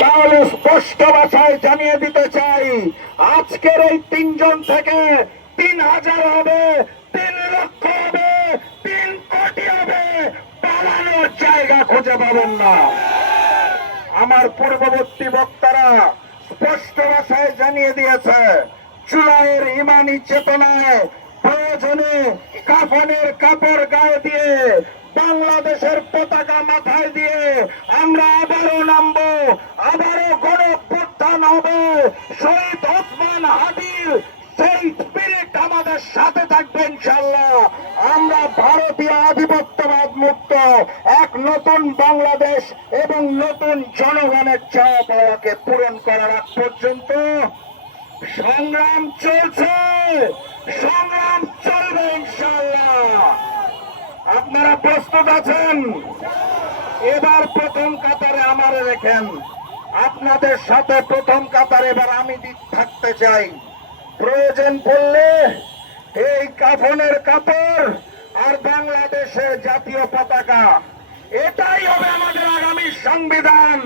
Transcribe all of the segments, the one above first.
তাহলে স্পষ্ট ভাষায় জানিয়ে দিতে চাই, আজকের এই 3 জন থেকে 3000 হবে, 3 লক্ষ হবে, 3 কোটি হবে, পালানোর জায়গা খুঁজে পাবেন না। আমার পূর্ববর্তী বক্তারা স্পষ্ট ভাষায় জানিয়ে দিয়েছে, জুলাইয়ের ইমানি চেতনায় প্রয়োজনে কাফনের কাপড় গায়ে দিয়ে, বাংলাদেশের পতাকা মাথায় দিয়ে আমরা আবারও নামবো, আবারও গণঅভ্যুত্থান হবে। শহীদ ওসমান হাদির সেই স্পিরিট আমাদের সাথে থাকবে ইনশাআল্লাহ। আমরা ভারতীয় আধিপত্যবাদ মুক্ত এক নতুন বাংলাদেশ এবং নতুন জনগণের চাওয়া পাওয়াকে পূরণ করার আগ পর্যন্ত সংগ্রাম চলছে, সংগ্রাম চলবে ইনশাআল্লাহ। আপনারা প্রস্তুত আছেন? এবার প্রথম কাতারে আমারে রেখেন, আপনাদের সাথে প্রথম কাতারে এবার আমি থাকতে চাই। প্রয়োজন পড়লে এই কাফনের কাপড় আর বাংলাদেশের জাতীয় পতাকা, এটাই হবে আমাদের আগামী সংবিধান।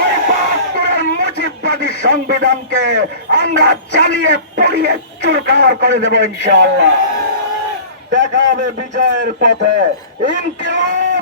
ওই ৭২-এর মুজিববাদী সংবিধানকে আমরা চালিয়ে পুড়িয়ে চুরকার করে দেব ইনশাআল্লাহ। দেখা হবে বিজয়ের পথে। ইনকিলাব।